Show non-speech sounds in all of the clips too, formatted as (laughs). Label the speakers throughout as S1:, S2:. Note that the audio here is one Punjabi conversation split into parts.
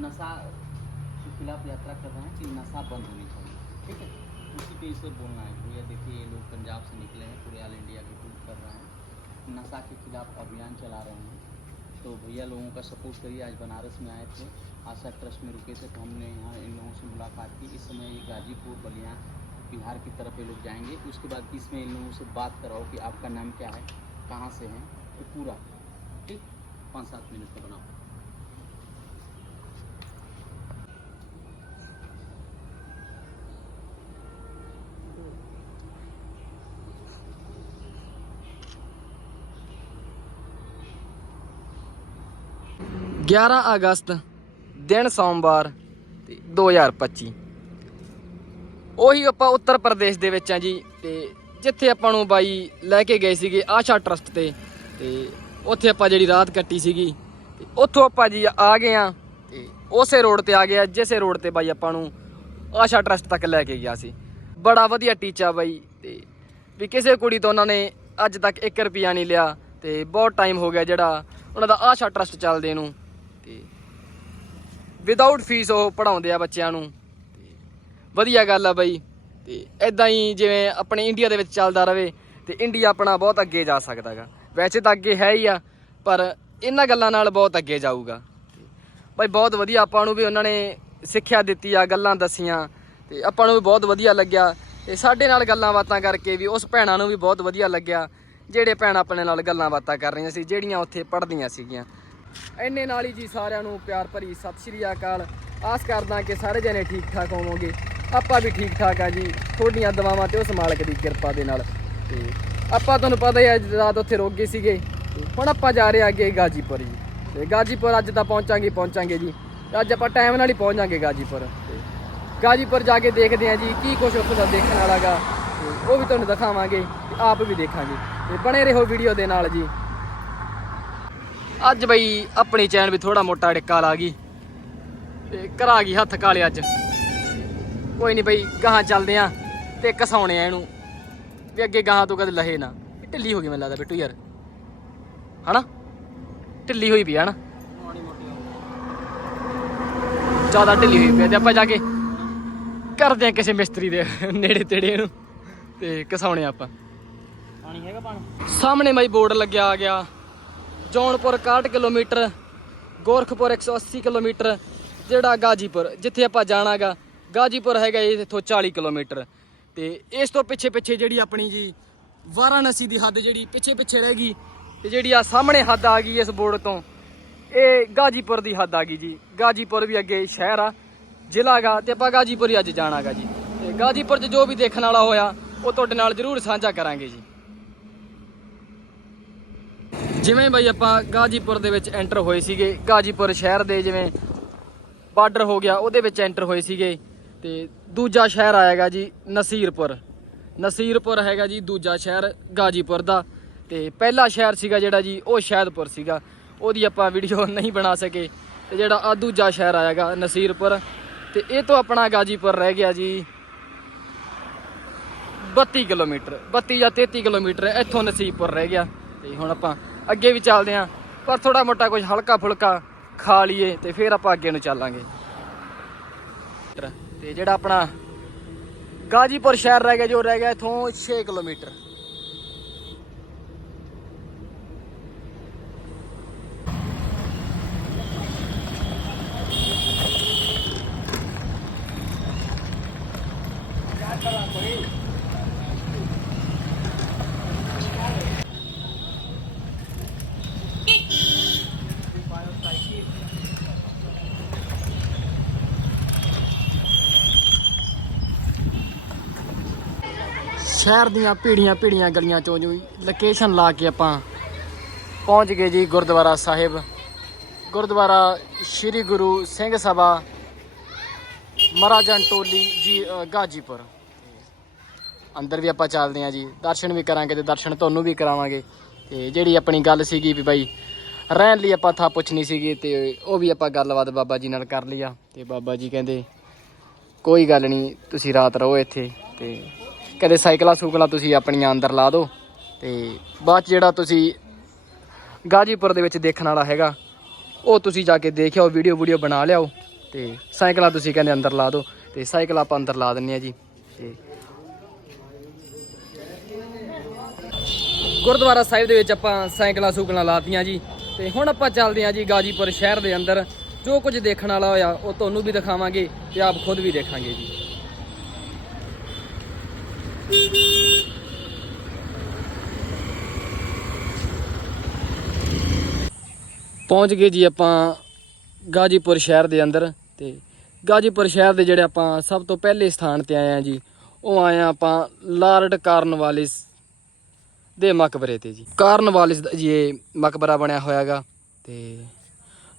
S1: नशा के खिलाफ यात्रा कर रहे हैं कि नशा बंद होनी चाहिए, ठीक है? उसी पे इसे बोलना है। भैया, देखिए, ये लोग पंजाब से निकले हैं, पूरे ऑल इंडिया के टूर कर रहे हैं। नशा के खिलाफ अभियान चला रहे हैं। तो भैया, लोगों का सपोर्ट करिए। आज बनारस में आए थे। आशा ट्रस्ट में रुके थे तो हमने यहाँ इन लोगों से मुलाकात की। इस समय ये गाजीपुर, बलिया, बिहार की तरफ़ ये लोग जाएँगे। उसके बाद इसमें इन लोगों से बात कराओ कि आपका नाम क्या है, कहाँ से हैं तो पूरा, ठीक? पाँच सात मिनट का बनाओ
S2: ਗਿਆਰਾਂ ਅਗਸਤ ਦਿਨ ਸੋਮਵਾਰ ਤੇ 2025 ਉਹੀ ਆਪਾਂ ਉੱਤਰ ਪ੍ਰਦੇਸ਼ ਦੇ ਵਿੱਚ ਆ ਜੀ ਤੇ ਜਿੱਥੇ ਆਪਾਂ ਨੂੰ ਬਾਈ ਲੈ ਕੇ ਗਏ ਸੀਗੇ ਆਸ਼ਾ ਟਰਸਟ ਤੇ ਤੇ ਉੱਥੇ ਆਪਾਂ ਜਿਹੜੀ ਰਾਤ ਕੱਟੀ ਸੀਗੀ ਤੇ ਉੱਥੋਂ ਆਪਾਂ ਜੀ ਆ ਗਏ ਆ ਤੇ ਉਸੇ ਰੋਡ ਤੇ ਆ ਗਏ ਆ ਜਿਸੇ ਰੋਡ ਤੇ ਬਾਈ ਆਪਾਂ ਨੂੰ ਆਸ਼ਾ ਟਰਸਟ ਤੱਕ ਲੈ ਕੇ ਗਿਆ ਸੀ। ਬੜਾ ਵਧੀਆ ਟੀਚਾ ਬਾਈ ਤੇ ਵੀ ਕਿਸੇ ਕੁੜੀ ਤੋਂ ਉਹਨਾਂ ਨੇ ਅੱਜ ਤੱਕ 1 ਰੁਪਿਆ ਨਹੀਂ ਲਿਆ ਤੇ ਬਹੁਤ ਟਾਈਮ ਹੋ ਗਿਆ ਜਿਹੜਾ ਉਹਨਾਂ ਦਾ ਆਸ਼ਾ ਟਰਸਟ ਚੱਲਦੇ ਨੂੰ। ਤੇ ਵਿਦਆਊਟ ਫੀਸ ਉਹ ਪੜਾਉਂਦੇ ਆ ਬੱਚਿਆਂ ਨੂੰ। ਤੇ ਵਧੀਆ ਗੱਲ ਆ ਬਾਈ। ਤੇ ਐਦਾਂ ਹੀ ਜਿਵੇਂ ਆਪਣੇ ਇੰਡੀਆ ਦੇ ਵਿੱਚ ਚੱਲਦਾ ਰਵੇ, ਤੇ ਇੰਡੀਆ ਆਪਣਾ ਬਹੁਤ ਅੱਗੇ ਜਾ ਸਕਦਾਗਾ ਵੈਸੇ ਤਾਂ ਅੱਗੇ ਹੈ ਹੀ ਆ, ਪਰ ਇਹਨਾਂ ਗੱਲਾਂ ਨਾਲ ਬਹੁਤ ਅੱਗੇ ਜਾਊਗਾ। ਤੇ ਬਾਈ ਬਹੁਤ ਵਧੀਆ ਆਪਾਂ ਨੂੰ ਵੀ ਉਹਨਾਂ ਨੇ ਸਿੱਖਿਆ ਦਿੱਤੀ ਆ, ਗੱਲਾਂ ਦੱਸੀਆਂ। ਤੇ ਆਪਾਂ ਨੂੰ ਵੀ ਬਹੁਤ ਵਧੀਆ ਲੱਗਿਆ। ਤੇ ਸਾਡੇ ਨਾਲ ਗੱਲਾਂ ਬਾਤਾਂ ਕਰਕੇ ਵੀ ਉਸ ਭੈਣਾਂ ਨੂੰ ਵੀ ਬਹੁਤ ਵਧੀਆ ਲੱਗਿਆ, ਜਿਹੜੇ ਭੈਣ ਆਪਣੇ ਨਾਲ ਗੱਲਾਂ ਬਾਤਾਂ ਕਰ ਰਹੀਆਂ ਸੀ, ਜਿਹੜੀਆਂ ਉੱਥੇ ਪੜ੍ਹਦੀਆਂ ਸੀਗੀਆਂ। ਇੰਨੇ ਨਾਲ ਹੀ ਜੀ ਸਾਰਿਆਂ ਨੂੰ ਪਿਆਰ ਭਰੀ ਸਤਿ ਸ਼੍ਰੀ ਅਕਾਲ। ਆਸ ਕਰਦਾ ਕਿ ਸਾਰੇ ਜਣੇ ਠੀਕ ਠਾਕ ਹੋਵੋਗੇ। ਆਪਾਂ ਵੀ ਠੀਕ ਠਾਕ ਆ ਜੀ। ਤੁਹਾਡੀਆਂ ਦਵਾਵਾਂ ਤੇ ਉਸ ਮਾਲਕ ਦੀ ਕਿਰਪਾ ਦੇ ਨਾਲ। ਤੇ ਆਪਾਂ ਤੁਹਾਨੂੰ ਪਤਾ ਹੀ ਹੈ ਰਾਤ ਉੱਥੇ ਰੁਕ ਗਏ ਸੀਗੇ। ਹੁਣ ਆਪਾਂ ਜਾ ਰਹੇ ਹਾਂ ਅੱਗੇ ਗਾਜੀਪੁਰ ਜੀ। ਤੇ ਗਾਜੀਪੁਰ ਅੱਜ ਤਾਂ ਪਹੁੰਚਾਂਗੇ ਪਹੁੰਚਾਂਗੇ ਜੀ। ਅੱਜ ਆਪਾਂ ਟਾਈਮ ਨਾਲ ਹੀ ਪਹੁੰਚ ਜਾਾਂਗੇ ਗਾਜੀਪੁਰ। ਗਾਜੀਪੁਰ ਜਾ ਕੇ ਦੇਖਦੇ ਹਾਂ ਜੀ, ਕੀ ਕੁਝ ਉੱਥੇ ਦਾ ਦੇਖਣ ਵਾਲਾਗਾ ਤੇ ਉਹ ਵੀ ਤੁਹਾਨੂੰ ਦਿਖਾਵਾਂਗੇ, ਤੇ ਆਪ ਵੀ ਦੇਖਾਂਗੇ। ਤੇ ਬਣੇ ਰਹੋ ਵੀਡੀਓ ਦੇ ਨਾਲ ਜੀ। ਅੱਜ ਬਈ ਆਪਣੀ ਚੈਨ ਵੀ ਥੋੜਾ ਮੋਟਾ ਡਿੱਕਾ ਲਾ ਗਈ ਤੇ ਕਰਾ ਗਈ ਹੱਥ ਕਾਲੇ ਅੱਜ। ਕੋਈ ਨਹੀਂ ਬਈ ਗਾਹਾਂ ਚੱਲਦੇ ਆ ਤੇ ਕਸਾਉਣੇ ਆ ਇਹਨੂੰ। ਵੀ ਅੱਗੇ ਗਾਹਾਂ ਤੋਂ ਕਦੇ ਲਹੇ ਨਾ। ਢਿੱਲੀ ਹੋ ਗਈ ਮੈਨੂੰ ਲੱਗਦਾ ਬਿੱਟੂ ਯਾਰ। ਹਨਾ? ਢਿੱਲੀ ਹੋਈ ਪਈ ਹਨਾ? ਜ਼ਿਆਦਾ ਢਿੱਲੀ ਹੋਈ ਪਈ ਤੇ ਆਪਾਂ ਜਾ ਕੇ ਕਰਦੇ ਆ ਕਿਸੇ ਮਿਸਤਰੀ ਦੇ ਨੇੜੇ ਤੇੜੇ ਨੂੰ ਤੇ ਕਸਾਉਣੇ ਆਪਾਂ।
S1: ਪਾਣੀ ਹੈਗਾ ਪਾਣੀ?
S2: ਸਾਹਮਣੇ ਮਾਈ ਬੋਰਡ ਲੱਗਿਆ ਆ ਗਿਆ। ਜੌਨਪੁਰ 61 ਕਿਲੋਮੀਟਰ, ਗੋਰਖਪੁਰ 180 ਕਿਲੋਮੀਟਰ, ਜਿਹੜਾ ਗਾਜੀਪੁਰ, ਜਿੱਥੇ ਆਪਾਂ ਜਾਣਾਗਾ, ਗਾਜੀਪੁਰ ਹੈਗਾ ਜੀ ਇੱਥੋਂ 40 ਕਿਲੋਮੀਟਰ। ਤੇ ਇਸ ਤੋਂ ਪਿੱਛੇ ਪਿੱਛੇ ਜਿਹੜੀ ਆਪਣੀ ਜੀ ਵਾਰਾਣਸੀ ਦੀ ਹੱਦ ਜਿਹੜੀ ਪਿੱਛੇ ਪਿੱਛੇ ਰਹਿ ਗਈ, ਤੇ ਜਿਹੜੀ ਆ ਸਾਹਮਣੇ ਹੱਦ ਆ ਗਈ ਇਸ ਬੋਰਡ ਤੋਂ, ਇਹ ਗਾਜੀਪੁਰ ਦੀ ਹੱਦ ਆ ਗਈ ਜੀ। ਗਾਜੀਪੁਰ ਵੀ ਅੱਗੇ ਸ਼ਹਿਰ ਆ ਜ਼ਿਲ੍ਹਾ ਗਾ ਤੇ ਆਪਾਂ ਗਾਜੀਪੁਰ ਹੀ ਅੱਜ ਜਾਣਾਗਾ ਜੀ। ਤੇ ਗਾਜੀਪੁਰ 'ਚ ਜੋ ਵੀ ਦੇਖਣ ਵਾਲਾ ਹੋਇਆ, ਉਹ ਤੁਹਾਡੇ ਨਾਲ ਜ਼ਰੂਰ ਸਾਂਝਾ ਕਰਾਂਗੇ ਜੀ। ਜਿਵੇਂ ਬਈ ਆਪਾਂ ਗਾਜੀਪੁਰ ਦੇ ਵਿੱਚ ਐਂਟਰ ਹੋਏ ਸੀਗੇ। ਗਾਜੀਪੁਰ ਸ਼ਹਿਰ ਦੇ ਜਿਵੇਂ ਬਾਰਡਰ ਹੋ ਗਿਆ, ਉਹਦੇ ਵਿੱਚ ਐਂਟਰ ਹੋਏ ਸੀਗੇ। ਤੇ ਦੂਜਾ ਸ਼ਹਿਰ ਆਏਗਾ ਜੀ ਨਸੀਰਪੁਰ। ਨਸੀਰਪੁਰ ਹੈਗਾ ਜੀ ਦੂਜਾ ਸ਼ਹਿਰ ਗਾਜੀਪੁਰ ਦਾ। ਤੇ ਪਹਿਲਾ ਸ਼ਹਿਰ ਸੀਗਾ ਜਿਹੜਾ ਜੀ, ਉਹ ਸ਼ਹਿਦਪੁਰ ਸੀਗਾ। ਉਹਦੀ ਆਪਾਂ ਵੀਡੀਓ (laughs) ਨਹੀਂ ਬਣਾ ਸਕੇ। ਤੇ ਜਿਹੜਾ ਆ ਦੂਜਾ ਸ਼ਹਿਰ ਆਏਗਾ ਨਸੀਰਪੁਰ। ਤੇ ਇਹ ਤੋਂ ਆਪਣਾ ਗਾਜੀਪੁਰ ਰਹਿ ਗਿਆ ਜੀ 32 ਕਿਲੋਮੀਟਰ। 32 ਜਾਂ 33 ਕਿਲੋਮੀਟਰ ਇੱਥੋਂ ਨਸੀਰਪੁਰ ਰਹਿ ਗਿਆ। ਤੇ ਹੁਣ ਆਪਾਂ ਅੱਗੇ ਵੀ ਚੱਲਦੇ ਆਂ ਪਰ ਥੋੜਾ ਮੋਟਾ ਕੁਝ ਹਲਕਾ ਫੁਲਕਾ ਖਾ ਲਈਏ ਤੇ ਫਿਰ ਆਪਾਂ ਅੱਗੇ ਨੂੰ ਚੱਲਾਂਗੇ। ਤੇ ਜਿਹੜਾ ਆਪਣਾ ਗਾਜੀਪੁਰ ਸ਼ਹਿਰ ਰਹਿ ਗਿਆ, ਜੋ ਰਹਿ ਗਿਆ ਇਥੋਂ 6 ਕਿਲੋਮੀਟਰ। ਸ਼ਹਿਰ ਦੀਆਂ ਭੀੜੀਆਂ ਭੀੜੀਆਂ ਗਲੀਆਂ ਚੋਂ ਜੋ ਲੋਕੇਸ਼ਨ ਲਾ ਕੇ ਆਪਾਂ ਪਹੁੰਚ ਗਏ ਜੀ ਗੁਰਦੁਆਰਾ ਸਾਹਿਬ। ਗੁਰਦੁਆਰਾ ਸ੍ਰੀ ਗੁਰੂ ਸਿੰਘ ਸਭਾ ਮਹਾਰਾਜਨ ਟੋਲੀ ਜੀ ਗਾਜੀਪੁਰ। ਅੰਦਰ ਵੀ ਆਪਾਂ ਚੱਲਦੇ ਹਾਂ ਜੀ, ਦਰਸ਼ਨ ਵੀ ਕਰਾਂਗੇ ਤੇ ਦਰਸ਼ਨ ਤੁਹਾਨੂੰ ਵੀ ਕਰਾਵਾਂਗੇ। ਤੇ ਜਿਹੜੀ ਆਪਣੀ ਗੱਲ ਸੀਗੀ ਵੀ ਬਾਈ, ਰਹਿਣ ਲਈ ਆਪਾਂ ਥਾਂ ਪੁੱਛਣੀ ਸੀਗੀ ਤੇ ਉਹ ਵੀ ਆਪਾਂ ਗੱਲਬਾਤ ਬਾਬਾ ਜੀ ਨਾਲ ਕਰ ਲਈ ਆ। ਤੇ ਬਾਬਾ ਜੀ ਕਹਿੰਦੇ, ਕੋਈ ਗੱਲ ਨਹੀਂ, ਤੁਸੀਂ ਰਾਤ ਰਹੋ ਇੱਥੇ ਤੇ ਕਦੇ ਸਾਈਕਲਾਂ ਸੂਕਲਾਂ ਤੁਸੀਂ ਆਪਣੀਆਂ ਅੰਦਰ ਲਾ ਦਿਓ ਤੇ ਬਾਅਦ 'ਚ ਜਿਹੜਾ ਤੁਸੀਂ ਗਾਜੀਪੁਰ ਦੇ ਵਿੱਚ ਦੇਖਣ ਵਾਲਾ ਹੈਗਾ, ਉਹ ਤੁਸੀਂ ਜਾ ਕੇ ਦੇਖਿਓ ਵੀਡੀਓ ਵੀਡੀਓ ਬਣਾ ਲਿਆਓ ਤੇ ਸਾਈਕਲਾਂ ਤੁਸੀਂ ਕਹਿੰਦੇ ਅੰਦਰ ਲਾ ਦਿਓ ਤੇ ਸਾਈਕਲ ਆਪਾਂ ਅੰਦਰ ਲਾ ਦਿੰਨੇ ਆ ਜੀ ਤੇ ਗੁਰਦੁਆਰਾ ਸਾਹਿਬ ਦੇ ਵਿੱਚ ਆਪਾਂ ਸਾਈਕਲਾਂ ਸੂਕਲਾਂ ਲਾਤੀਆਂ ਜੀ ਤੇ ਹੁਣ ਆਪਾਂ ਚੱਲਦੇ ਹਾਂ ਜੀ ਗਾਜੀਪੁਰ ਸ਼ਹਿਰ ਦੇ ਅੰਦਰ, ਜੋ ਕੁਝ ਦੇਖਣ ਵਾਲਾ ਹੋਇਆ ਉਹ ਤੁਹਾਨੂੰ ਵੀ ਦਿਖਾਵਾਂਗੇ ਤੇ ਆਪ ਖੁਦ ਵੀ ਦੇਖਾਂਗੇ ਜੀ। ਪਹੁੰਚ ਗਏ ਜੀ ਆਪਾਂ ਗਾਜੀਪੁਰ ਸ਼ਹਿਰ ਦੇ ਅੰਦਰ ਤੇ ਗਾਜੀਪੁਰ ਸ਼ਹਿਰ ਦੇ ਜਿਹੜੇ ਆਪਾਂ ਸਭ ਤੋਂ ਪਹਿਲੇ ਸਥਾਨ ਤੇ ਆਏ ਆ ਜੀ, ਉਹ ਆਏ ਆ ਆਪਾਂ ਲਾਰਡ ਕਾਰਨਵਾਲਿਸ ਦੇ ਮਕਬਰੇ ਤੇ ਜੀ। ਕਾਰਨਵਾਲਿਸ ਦਾ ਜੀ ਇਹ ਮਕਬਰਾ ਬਣਿਆ ਹੋਇਆਗਾ ਤੇ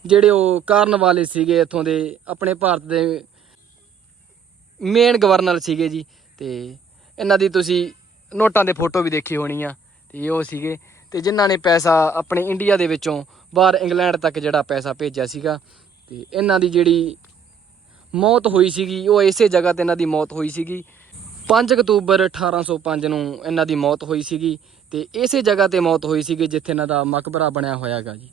S2: ਜਿਹੜੇ ਉਹ ਕਾਰਨਵਾਲਿਸ ਸੀਗੇ ਇੱਥੋਂ ਦੇ ਆਪਣੇ ਭਾਰਤ ਦੇ ਮੇਨ ਗਵਰਨਰ ਸੀਗੇ ਜੀ ਤੇ ਇਹਨਾਂ ਦੀ ਤੁਸੀਂ ਨੋਟਾਂ ਦੇ ਫੋਟੋ ਵੀ ਦੇਖੀ ਹੋਣੀ ਆ ਤੇ ਉਹ ਸੀਗੇ। ਤੇ ਜਿਨ੍ਹਾਂ ਨੇ ਪੈਸਾ ਆਪਣੇ ਇੰਡੀਆ ਦੇ ਵਿੱਚੋਂ ਬਾਹਰ ਇੰਗਲੈਂਡ ਤੱਕ ਜਿਹੜਾ ਪੈਸਾ ਭੇਜਿਆ ਸੀਗਾ, ਤੇ ਇਹਨਾਂ ਦੀ ਜਿਹੜੀ ਮੌਤ ਹੋਈ ਸੀਗੀ, ਉਹ ਇਸੇ ਜਗ੍ਹਾ ਤੇ ਇਹਨਾਂ ਦੀ ਮੌਤ ਹੋਈ ਸੀਗੀ। 5 ਅਕਤੂਬਰ 1805 ਨੂੰ ਇਹਨਾਂ ਦੀ ਮੌਤ ਹੋਈ ਸੀਗੀ ਤੇ ਇਸੇ ਜਗ੍ਹਾ ਤੇ ਮੌਤ ਹੋਈ ਸੀਗੀ ਜਿੱਥੇ ਇਹਨਾਂ ਦਾ ਮਕਬਰਾ ਬਣਿਆ ਹੋਇਆਗਾ ਜੀ।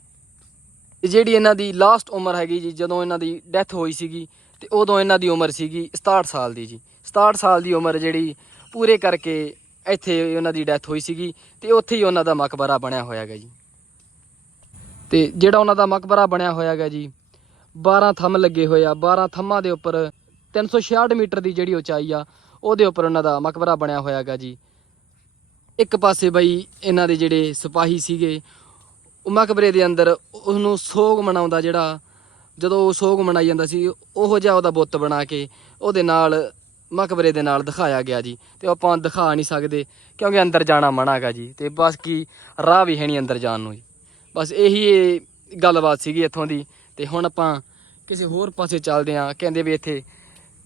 S2: ਤੇ ਜਿਹੜੀ ਇਹਨਾਂ ਦੀ ਲਾਸਟ ਉਮਰ ਹੈਗੀ ਜੀ, ਜਦੋਂ ਇਹਨਾਂ ਦੀ ਡੈਥ ਹੋਈ ਸੀਗੀ, ਤੇ ਉਦੋਂ ਇਹਨਾਂ ਦੀ ਉਮਰ ਸੀਗੀ 67 ਸਾਲ ਦੀ ਜੀ। 67 ਸਾਲ ਦੀ ਉਮਰ ਜਿਹੜੀ ਪੂਰੇ ਕਰਕੇ ਇੱਥੇ ਉਹਨਾਂ ਦੀ ਡੈਥ ਹੋਈ ਸੀਗੀ ਤੇ ਉੱਥੇ ਹੀ ਉਹਨਾਂ ਦਾ ਮਕਬਰਾ ਬਣਿਆ ਹੋਇਆ ਹੋਇਆਗਾ ਜੀ। ਤੇ ਜਿਹੜਾ ਉਹਨਾਂ ਦਾ ਮਕਬਰਾ ਬਣਿਆ ਹੋਇਆ ਹੋਇਆਗਾ ਜੀ 12 ਥੰਮ ਲੱਗੇ ਹੋਏ ਆ 12 ਥੰਮਾਂ ਦੇ ਉੱਪਰ 366 ਮੀਟਰ ਦੀ ਜਿਹੜੀ ਉਚਾਈ ਆ, ਉਹਦੇ ਉੱਪਰ ਉਹਨਾਂ ਦਾ ਮਕਬਰਾ ਬਣਿਆ ਹੋਇਆ ਹੋਇਆਗਾ ਜੀ। ਇੱਕ ਪਾਸੇ ਬਈ ਇਹਨਾਂ ਦੇ ਜਿਹੜੇ ਸਿਪਾਹੀ ਸੀਗੇ, ਉਹ ਮਕਬਰੇ ਦੇ ਅੰਦਰ ਉਹਨੂੰ ਸੋਗ ਮਨਾਉਂਦਾ ਜਿਹੜਾ, ਜਦੋਂ ਉਹ ਸੋਗ ਮਨਾਈ ਜਾਂਦਾ ਸੀ, ਉਹੋ ਜਿਹਾ ਉਹਦਾ ਬੁੱਤ ਬਣਾ ਕੇ ਉਹਦੇ ਨਾਲ ਮਕਬਰੇ ਦੇ ਨਾਲ ਦਿਖਾਇਆ ਗਿਆ ਜੀ, ਤੇ ਉਹ ਆਪਾਂ ਦਿਖਾ ਨਹੀਂ ਸਕਦੇ ਕਿਉਂਕਿ ਅੰਦਰ ਜਾਣਾ ਮਨਾ ਹੈਗਾ ਜੀ, ਤੇ ਬਸ ਕੀ ਰਾਹ ਵੀ ਹੈ ਨਹੀਂ ਅੰਦਰ ਜਾਣ ਨੂੰ ਜੀ। ਬਸ ਇਹੀ ਇਹ ਗੱਲਬਾਤ ਸੀਗੀ ਇੱਥੋਂ ਦੀ, ਤੇ ਹੁਣ ਆਪਾਂ ਕਿਸੇ ਹੋਰ ਪਾਸੇ ਚੱਲਦੇ ਆਂ ਕਹਿੰਦੇ ਵੀ ਇੱਥੇ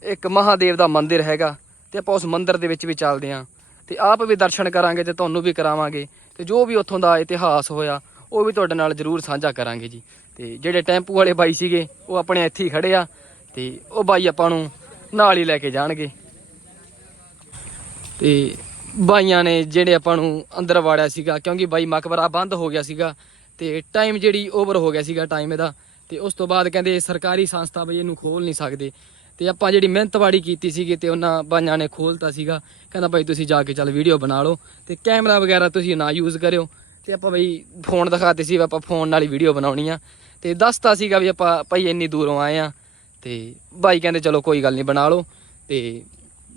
S2: ਇੱਕ ਮਹਾਦੇਵ ਦਾ ਮੰਦਿਰ ਹੈਗਾ, ਤੇ ਆਪਾਂ ਉਸ ਮੰਦਿਰ ਦੇ ਵਿੱਚ ਵੀ ਚੱਲਦੇ ਆਂ ਤੇ ਆਪ ਵੀ ਦਰਸ਼ਨ ਕਰਾਂਗੇ ਤੇ ਤੁਹਾਨੂੰ ਵੀ ਕਰਾਵਾਂਗੇ, ਤੇ ਜੋ ਵੀ ਉੱਥੋਂ ਦਾ ਇਤਿਹਾਸ ਹੋਇਆ, ਉਹ ਵੀ ਤੁਹਾਡੇ ਨਾਲ ਜ਼ਰੂਰ ਸਾਂਝਾ ਕਰਾਂਗੇ ਜੀ। ਤੇ ਜਿਹੜੇ ਟੈਂਪੂ ਵਾਲੇ ਬਾਈ ਸੀਗੇ, ਉਹ ਆਪਣੇ ਇੱਥੇ ਹੀ ਖੜੇ ਆ, ਤੇ ਉਹ ਬਾਈ ਆਪਾਂ ਨੂੰ ਨਾਲ ਹੀ ਲੈ ਕੇ ਜਾਣਗੇ। ਤੇ ਬਾਈਆਂ ਨੇ ਜਿਹੜੇ ਆਪਾਂ ਨੂੰ ਅੰਦਰ ਵਾੜਿਆ ਸੀਗਾ, ਕਿਉਂਕਿ ਬਾਈ ਮਕਬਰਾ ਬੰਦ ਹੋ ਗਿਆ ਸੀਗਾ, ਤੇ ਟਾਈਮ ਜਿਹੜੀ ਓਵਰ ਹੋ ਗਿਆ ਸੀਗਾ ਟਾਈਮ ਇਹਦਾ, ਤੇ ਉਸ ਤੋਂ ਬਾਅਦ ਕਹਿੰਦੇ ਸਰਕਾਰੀ ਸੰਸਥਾ ਬਈ ਇਹਨੂੰ ਖੋਲ ਨਹੀਂ ਸਕਦੇ। ਤੇ ਆਪਾਂ ਜਿਹੜੀ ਮਿਹਨਤਵਾੜੀ ਕੀਤੀ ਸੀਗੀ ਤੇ ਉਹਨਾਂ ਬਾਈਆਂ ਨੇ ਖੋਲਤਾ ਸੀਗਾ, ਕਹਿੰਦਾ ਭਾਈ ਤੁਸੀਂ ਜਾ ਕੇ ਚੱਲ ਵੀਡੀਓ ਬਣਾ ਲਓ, ਤੇ ਕੈਮਰਾ ਵਗੈਰਾ ਤੁਸੀਂ ਨਾ ਯੂਜ਼ ਕਰਿਓ। ਤੇ ਆਪਾਂ ਬਈ ਫੋਨ ਦਿਖਾਤੇ ਸੀ ਵੀ ਆਪਾਂ ਫੋਨ ਨਾਲ ਹੀ ਵੀਡੀਓ ਬਣਾਉਣੀ ਆ। ਤੇ ਦੱਸਤਾ ਸੀਗਾ ਵੀ ਆਪਾਂ ਭਾਈ ਇੰਨੀ ਦੂਰੋਂ ਆਏ ਆ ਤੇ ਬਾਈ ਕਹਿੰਦੇ ਚਲੋ ਕੋਈ ਗੱਲ ਨਹੀਂ ਬਣਾ ਲਓ ਤੇ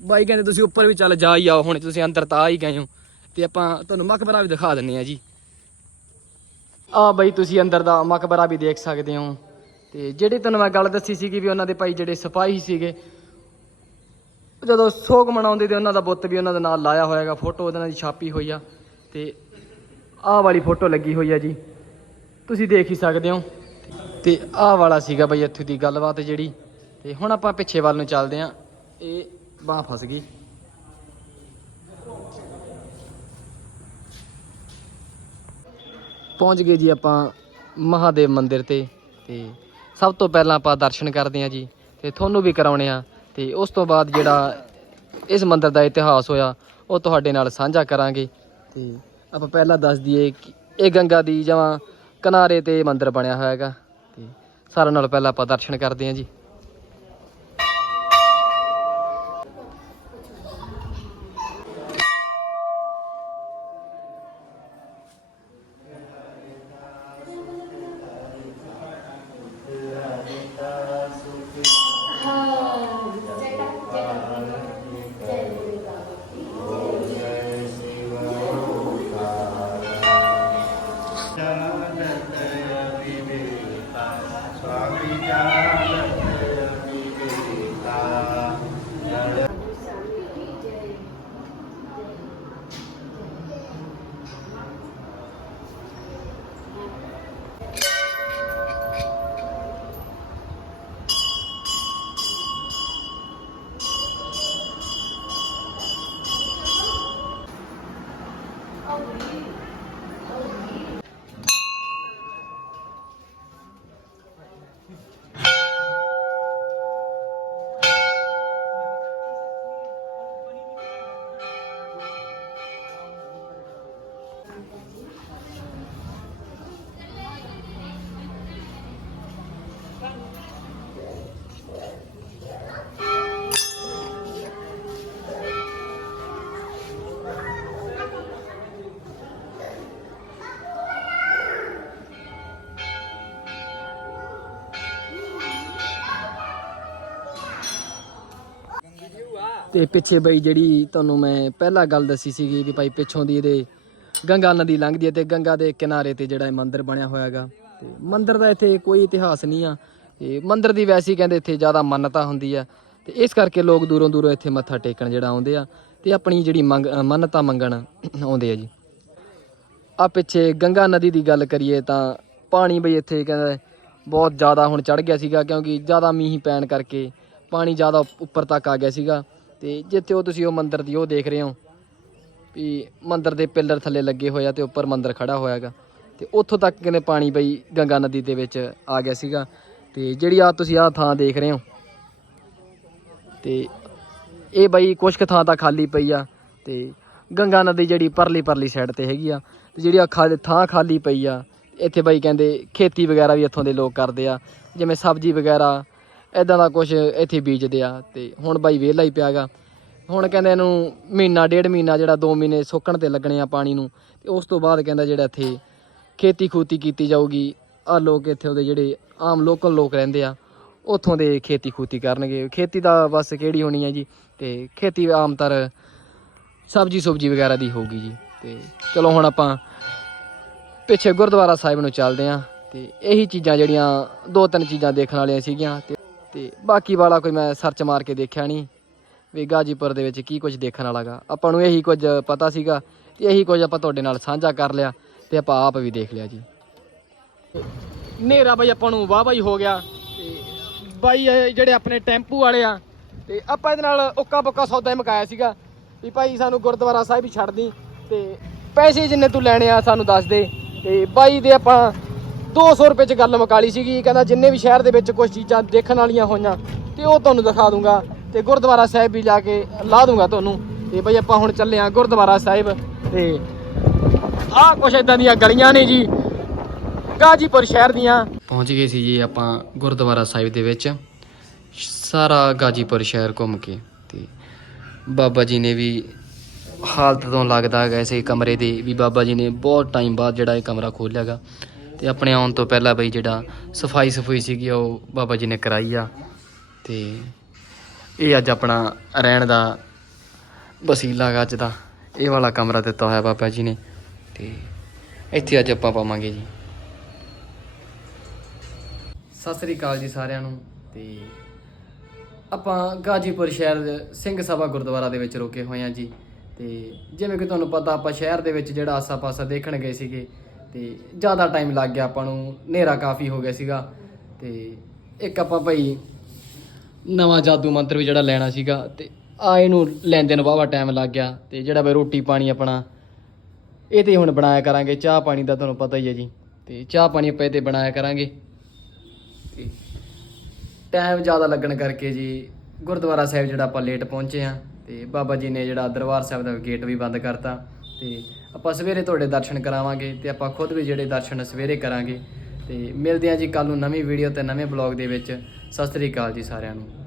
S2: ਬਾਈ ਕਹਿੰਦੇ ਤੁਸੀਂ ਉੱਪਰ ਵੀ ਚੱਲ ਜਾ ਹੀ ਆਓ, ਹੁਣ ਤੁਸੀਂ ਅੰਦਰ ਤਾਂ ਆ ਹੀ ਗਏ ਹੋ। ਤੇ ਆਪਾਂ ਤੁਹਾਨੂੰ ਮਕਬਰਾ ਵੀ ਦਿਖਾ ਦਿੰਨੇ ਆ ਜੀ। ਆ ਬਾਈ ਤੁਸੀਂ ਅੰਦਰ ਦਾ ਮਕਬਰਾ ਵੀ ਦੇਖ ਸਕਦੇ ਹੋ। ਤੇ ਜਿਹੜੀ ਤੁਹਾਨੂੰ ਮੈਂ ਗੱਲ ਦੱਸੀ ਸੀਗੀ ਵੀ ਉਹਨਾਂ ਦੇ ਭਾਈ ਜਿਹੜੇ ਸਿਪਾਹੀ ਸੀਗੇ, ਜਦੋਂ ਸੋਗ ਮਨਾਉਂਦੇ ਤੇ ਉਹਨਾਂ ਦਾ ਬੁੱਤ ਵੀ ਉਹਨਾਂ ਦੇ ਨਾਲ ਲਾਇਆ ਹੋਇਆਗਾ, ਫੋਟੋ ਉਹਨਾਂ ਦੀ ਛਾਪੀ ਹੋਈ ਆ। ਤੇ ਆਹ ਵਾਲੀ ਫੋਟੋ ਲੱਗੀ ਹੋਈ ਆ ਜੀ। ਤੁਸੀਂ ਦੇਖ ਹੀ ਸਕਦੇ ਹੋ। ਤੇ ਆਹ ਵਾਲਾ ਸੀਗਾ ਬਈ ਇੱਥੇ ਦੀ ਗੱਲਬਾਤ ਜਿਹੜੀ। ਤੇ ਹੁਣ ਆਪਾਂ ਪਿੱਛੇ ਵੱਲ ਨੂੰ ਚੱਲਦੇ ਆਂ। ਇਹ ਬਾਹ ਫਸ ਗਈ। ਪਹੁੰਚ ਗਏ ਜੀ ਆਪਾਂ ਮਹਾਦੇਵ ਮੰਦਿਰ ਤੇ। ਤੇ ਸਭ ਤੋਂ ਪਹਿਲਾਂ ਆਪਾਂ ਦਰਸ਼ਨ ਕਰਦੇ ਆਂ ਜੀ। ਤੇ ਤੁਹਾਨੂੰ ਵੀ ਕਰਾਉਣੇ ਆ। ਤੇ ਉਸ ਤੋਂ ਬਾਅਦ ਜਿਹੜਾ ਇਸ ਮੰਦਿਰ ਦਾ ਇਤਿਹਾਸ ਹੋਇਆ, ਉਹ ਤੁਹਾਡੇ ਨਾਲ ਸਾਂਝਾ ਕਰਾਂਗੇ। ਤੇ ਆਪਾਂ ਪਹਿਲਾਂ ਦੱਸ ਦਈਏ ਕਿ ਇਹ ਗੰਗਾ ਦੀ ਜਮਾਂ ਕਿਨਾਰੇ ਤੇ ਮੰਦਿਰ ਬਣਿਆ ਹੋਇਆ ਹੈਗਾ। ਸਾਰਿਆਂ ਨਾਲ ਪਹਿਲਾਂ ਆਪਾਂ ਦਰਸ਼ਨ ਕਰਦੇ ਹਾਂ ਜੀ। ਤੇ ਪਿੱਛੇ ਬਈ ਜਿਹੜੀ ਤੁਹਾਨੂੰ ਮੈਂ ਪਹਿਲਾਂ ਗੱਲ ਦੱਸੀ ਸੀਗੀ ਵੀ ਭਾਈ ਪਿੱਛੋਂ ਦੀ ਇਹਦੇ ਗੰਗਾ ਨਦੀ ਲੰਘਦੀ ਹੈ ਤੇ ਗੰਗਾ ਦੇ ਕਿਨਾਰੇ ਤੇ ਜਿਹੜਾ ਇਹ ਮੰਦਿਰ ਬਣਿਆ ਹੋਇਆ ਹੈਗਾ ਤੇ ਮੰਦਿਰ ਦਾ ਇੱਥੇ ਕੋਈ ਇਤਿਹਾਸ ਨਹੀਂ ਆ। ਤੇ ਮੰਦਿਰ ਦੀ ਵੈਸੇ ਹੀ ਕਹਿੰਦੇ ਇੱਥੇ ਜ਼ਿਆਦਾ ਮੰਨਤਾ ਹੁੰਦੀ ਆ। ਤੇ ਇਸ ਕਰਕੇ ਲੋਕ ਦੂਰੋਂ ਦੂਰੋਂ ਇੱਥੇ ਮੱਥਾ ਟੇਕਣ ਜਿਹੜਾ ਆਉਂਦੇ ਆ ਤੇ ਆਪਣੀ ਜਿਹੜੀ ਮੰਗ ਮੰਨਤਾ ਮੰਗਣ ਆਉਂਦੇ ਆ ਜੀ। ਆ ਪਿੱਛੇ ਗੰਗਾ ਨਦੀ ਦੀ ਗੱਲ ਕਰੀਏ ਤਾਂ ਪਾਣੀ ਬਈ ਇੱਥੇ ਕਹਿੰਦਾ ਬਹੁਤ ਜ਼ਿਆਦਾ ਹੁਣ ਚੜ ਗਿਆ ਸੀਗਾ ਕਿਉਂਕਿ ਜ਼ਿਆਦਾ ਮੀਂਹ ਪੈਣ ਕਰਕੇ ਪਾਣੀ ਜ਼ਿਆਦਾ ਉੱਪਰ ਤੱਕ ਆ ਗਿਆ ਸੀਗਾ। ਤੇ ਜਿੱਥੇ ਉਹ ਤੁਸੀਂ ਉਹ ਮੰਦਿਰ ਦੀ ਉਹ ਦੇਖ ਰਹੇ ਹੋ ਵੀ ਮੰਦਿਰ ਦੇ ਪਿੱਲਰ ਥੱਲੇ ਲੱਗੇ ਹੋਏ ਆ ਤੇ ਉੱਪਰ ਮੰਦਿਰ ਖੜਾ ਹੋਇਆਗਾ ਤੇ ਉੱਥੋਂ ਤੱਕ ਕਹਿੰਦੇ ਪਾਣੀ ਬਈ ਗੰਗਾ ਨਦੀ ਦੇ ਵਿੱਚ ਆ ਗਿਆ ਸੀਗਾ। ਤੇ ਜਿਹੜੀ ਆ ਤੁਸੀਂ ਆ ਥਾਂ ਦੇਖ ਰਹੇ ਹੋ, ਤੇ ਇਹ ਬਈ ਕੁਛ ਕੁ ਥਾਂ ਤਾਂ ਖਾਲੀ ਪਈ ਆ, ਤੇ ਗੰਗਾ ਨਦੀ ਜਿਹੜੀ ਪਰਲੀ ਪਰਲੀ ਸਾਈਡ ਤੇ ਹੈਗੀ ਆ, ਤੇ ਜਿਹੜੀ ਆ ਖਾਲੀ, ਥਾਂ ਖਾਲੀ ਪਈ ਆ, ਇੱਥੇ ਬਈ ਕਹਿੰਦੇ ਖੇਤੀ ਵਗੈਰਾ ਵੀ ਇੱਥੋਂ ਦੇ ਲੋਕ ਕਰਦੇ ਆ, ਜਿਵੇਂ ਸਬਜ਼ੀ ਵਗੈਰਾ ਇਦਾਂ ਦਾ ਕੁਝ ਇੱਥੇ ਬੀਜਦੇ ਆ, ਤੇ ਹੁਣ ਬਾਈ ਵਿਹਲਾ ਹੀ ਪਿਆਗਾ ਹੁਣ ਕਹਿੰਦੇ ਇਹਨੂੰ ਮਹੀਨਾ, ਡੇਢ ਮਹੀਨਾ ਜਿਹੜਾ 2 ਮਹੀਨੇ ਸੁੱਕਣ ਤੇ ਲੱਗਣੇ ਆ ਪਾਣੀ ਨੂੰ, ਤੇ ਉਸ ਤੋਂ ਬਾਅਦ ਕਹਿੰਦਾ ਜਿਹੜਾ ਇੱਥੇ ਖੇਤੀ ਖੂਤੀ ਕੀਤੀ ਜਾਊਗੀ ਆ ਲੋਕ ਇੱਥੇ ਉਹਦੇ ਜਿਹੜੇ ਆਮ ਲੋਕਲ ਲੋਕ ਰਹਿੰਦੇ ਆ, ਉੱਥੋਂ ਦੇ ਖੇਤੀ ਖੂਤੀ ਕਰਨਗੇ। ਖੇਤੀ ਦਾ ਬਸ ਕਿਹੜੀ ਹੋਣੀ ਹੈ ਜੀ? ਤੇ ਖੇਤੀ ਆਮ ਤਰ ਸਬਜੀ ਸੁਬਜੀ ਵਗੈਰਾ ਦੀ ਹੋਊਗੀ ਜੀ। ਤੇ ਚਲੋ ਹੁਣ ਆਪਾਂ ਪਿੱਛੇ ਗੁਰਦੁਆਰਾ ਸਾਹਿਬ ਨੂੰ ਚੱਲਦੇ ਆਂ। ਤੇ ਇਹੀ ਚੀਜ਼ਾਂ ਜਿਹੜੀਆਂ ਦੋ ਤਿੰਨ ਚੀਜ਼ਾਂ ਦੇਖਣ ਵਾਲੀਆਂ ਸੀਗੀਆਂ। ਤੇ ਤੇ ਬਾਕੀ ਵਾਲਾ ਕੋਈ ਮੈਂ ਸਰਚ ਮਾਰ ਕੇ ਦੇਖਿਆ ਨਹੀਂ। ਵੀ ਗਾਜੀਪੁਰ ਦੇ ਵਿੱਚ ਕੀ ਕੁਝ ਦੇਖਣ ਵਾਲਾਗਾ ਆਪਾਂ ਨੂੰ ਇਹੀ ਕੁਝ ਪਤਾ ਸੀਗਾ। ਤੇ ਇਹੀ ਕੁਝ ਆਪਾਂ ਤੁਹਾਡੇ ਨਾਲ ਸਾਂਝਾ ਕਰ ਲਿਆ। ਤੇ ਆਪਾਂ ਆਪ ਵੀ ਦੇਖ ਲਿਆ ਜੀ। ਨੇਰਾ ਬਾਈ ਆਪਾਂ ਨੂੰ ਵਾਹ ਬਾਈ ਹੋ ਗਿਆ ਤੇ ਬਾਈ ਇਹ ਜਿਹੜੇ ਆਪਣੇ ਟੈਂਪੂ ਵਾਲੇ ਆ ਤੇ ਆਪਾਂ ਇਹਦੇ ਨਾਲ ਉੱਕਾ ਪੱਕਾ ਸੌਦਾ ਹੀ ਮੁਕਾਇਆ ਸੀਗਾ ਵੀ ਭਾਈ ਸਾਨੂੰ ਗੁਰਦੁਆਰਾ ਸਾਹਿਬ ਹੀ ਛੱਡ ਦੀ ਤੇ ਪੈਸੇ ਜਿੰਨੇ ਤੂੰ ਲੈਣੇ ਆ ਸਾਨੂੰ ਦੱਸ ਦੇ ਤੇ ਬਾਈ ਦੇ ਆਪਾਂ 200 ਰੁਪਏ ਚ ਗੱਲ ਮੁਕਾਲੀ ਸੀਗੀ, ਕਹਿੰਦਾ ਜਿੰਨੇ ਵੀ ਸ਼ਹਿਰ ਦੇ ਵਿੱਚ ਕੁਝ ਚੀਜ਼ਾਂ ਦੇਖਣ ਵਾਲੀਆਂ ਹੋਈਆਂ ਤੇ ਉਹ ਤੁਹਾਨੂੰ ਦਿਖਾ ਦੂੰਗਾ ਤੇ ਗੁਰਦੁਆਰਾ ਸਾਹਿਬ ਵੀ ਜਾ ਕੇ ਲਾ ਦੂੰਗਾ ਤੁਹਾਨੂੰ ਤੇ ਬਾਈ ਆਪਾਂ ਹੁਣ ਚੱਲੇ ਆ ਗੁਰਦੁਆਰਾ ਸਾਹਿਬ ਤੇ ਆਹ ਕੁਛ ਇਦਾਂ ਦੀਆਂ ਗਲੀਆਂ ਨੇ ਜੀ। ਗਾਜੀਪੁਰ ਸ਼ਹਿਰ ਦੀਆਂ। ਪਹੁੰਚ ਗਏ ਸੀ ਜੀ ਆਪਾਂ ਗੁਰਦੁਆਰਾ ਸਾਹਿਬ ਦੇ ਵਿੱਚ। ਸਾਰਾ ਗਾਜੀਪੁਰ ਸ਼ਹਿਰ ਘੁੰਮ ਕੇ ਤੇ ਬਾਬਾ ਜੀ ਨੇ ਵੀ ਹਾਲਤ ਤੋਂ ਲੱਗਦਾ ਹੈਗਾ ਇਸੇ ਕਮਰੇ ਦੇ ਵੀ ਬਾਬਾ ਜੀ ਨੇ ਬਹੁਤ ਟਾਈਮ ਬਾਅਦ ਜਿਹੜਾ ਇਹ ਕਮਰਾ ਖੋਲ੍ਹਿਆਗਾ ਤੇ ਆਪਣੇ ਆਉਣ ਤੋਂ ਪਹਿਲਾਂ ਬਈ ਜਿਹੜਾ ਸਫ਼ਾਈ ਸਫੂਈ ਸੀਗੀ ਉਹ ਬਾਬਾ ਜੀ ਨੇ ਕਰਾਈ ਆ। ਤੇ ਇਹ ਅੱਜ ਆਪਣਾ ਰਹਿਣ ਦਾ ਵਸੀਲਾ ਗਾ ਅੱਜ ਦਾ। ਇਹ ਵਾਲਾ ਕਮਰਾ ਦਿੱਤਾ ਹੋਇਆ ਬਾਬਾ ਜੀ ਨੇ। ਤੇ ਇੱਥੇ ਅੱਜ ਆਪਾਂ ਪਾਵਾਂਗੇ ਜੀ। ਸਤਿ ਸ੍ਰੀ ਅਕਾਲ ਜੀ ਸਾਰਿਆਂ ਨੂੰ ਤੇ ਆਪਾਂ ਗਾਜੀਪੁਰ ਸ਼ਹਿਰ ਸਿੰਘ ਸਭਾ ਗੁਰਦੁਆਰਾ ਦੇ ਵਿੱਚ ਰੁਕੇ ਹੋਏ ਹਾਂ ਜੀ ਤੇ ਜਿਵੇਂ ਕਿ ਤੁਹਾਨੂੰ ਪਤਾ ਆਪਾਂ ਸ਼ਹਿਰ ਦੇ ਵਿੱਚ ਜਿਹੜਾ ਆਸਾ-ਪਾਸਾ ਦੇਖਣ ਗਏ ਸੀਗੇ ਤੇ ਜ਼ਿਆਦਾ ਟਾਈਮ ਲੱਗ ਗਿਆ ਆਪਾਂ ਨੂੰ, ਹਨੇਰਾ ਕਾਫੀ ਹੋ ਗਿਆ ਸੀਗਾ ਤੇ ਇੱਕ ਆਪਾਂ ਭਾਈ ਨਵਾਂ ਜਾਦੂ ਮੰਤਰ ਵੀ ਜਿਹੜਾ ਲੈਣਾ ਸੀਗਾ ਤੇ ਆ ਇਹਨੂੰ ਲੈਂਦੇ ਨੂੰ ਵਾਵਾ ਟਾਈਮ ਲੱਗ ਗਿਆ ਤੇ ਜਿਹੜਾ ਬਈ ਰੋਟੀ ਪਾਣੀ ਆਪਣਾ ਇਹ ਤੇ ਹੁਣ ਬਣਾਇਆ ਕਰਾਂਗੇ, ਚਾਹ ਪਾਣੀ ਦਾ ਤੁਹਾਨੂੰ ਪਤਾ ਹੀ ਹੈ ਜੀ ਤੇ ਚਾਹ ਪਾਣੀ ਆਪਾਂ ਇਹ ਤੇ ਬਣਾਇਆ ਕਰਾਂਗੇ। ਟਾਈਮ ਜ਼ਿਆਦਾ ਲੱਗਣ ਕਰਕੇ ਜੀ ਗੁਰਦੁਆਰਾ ਸਾਹਿਬ ਜਿਹੜਾ ਆਪਾਂ ਲੇਟ ਪਹੁੰਚੇ ਆ ਤੇ ਬਾਬਾ ਜੀ ਨੇ ਜਿਹੜਾ ਦਰਬਾਰ ਸਾਹਿਬ ਦਾ ਗੇਟ ਵੀ ਬੰਦ ਕਰਤਾ ਤੇ ਆਪਾਂ ਸਵੇਰੇ ਤੁਹਾਡੇ ਦਰਸ਼ਨ ਕਰਾਵਾਂਗੇ ਤੇ ਆਪਾਂ ਖੁਦ ਵੀ ਜਿਹੜੇ ਦਰਸ਼ਨ ਸਵੇਰੇ ਕਰਾਂਗੇ ਤੇ ਮਿਲਦੇ ਆ ਜੀ ਕੱਲ ਨੂੰ ਨਵੀਂ ਵੀਡੀਓ ਤੇ ਨਵੇਂ ਬਲੌਗ ਦੇ ਵਿੱਚ। ਸਤਿ ਸ੍ਰੀ ਅਕਾਲ ਜੀ ਸਾਰਿਆਂ ਨੂੰ।